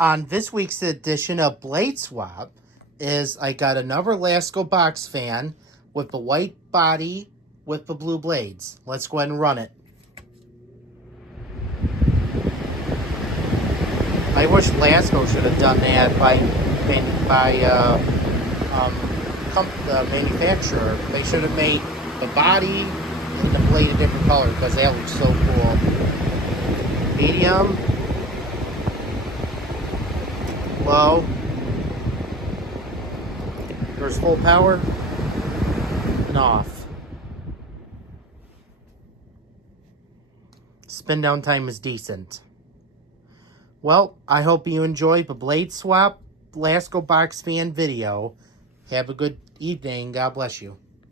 On this week's edition of Blade Swap is I got another Lasko box fan with the white body with the blue blades. Let's go ahead and run it. I wish Lasko should have done that by the manufacturer. They should have made the body and the blade a different color because that looks so cool. Medium. Low. There's full power and off. Spin down time is decent. Well, I hope you enjoyed the Blade Swap Lasko box fan video. Have a good evening. God bless you.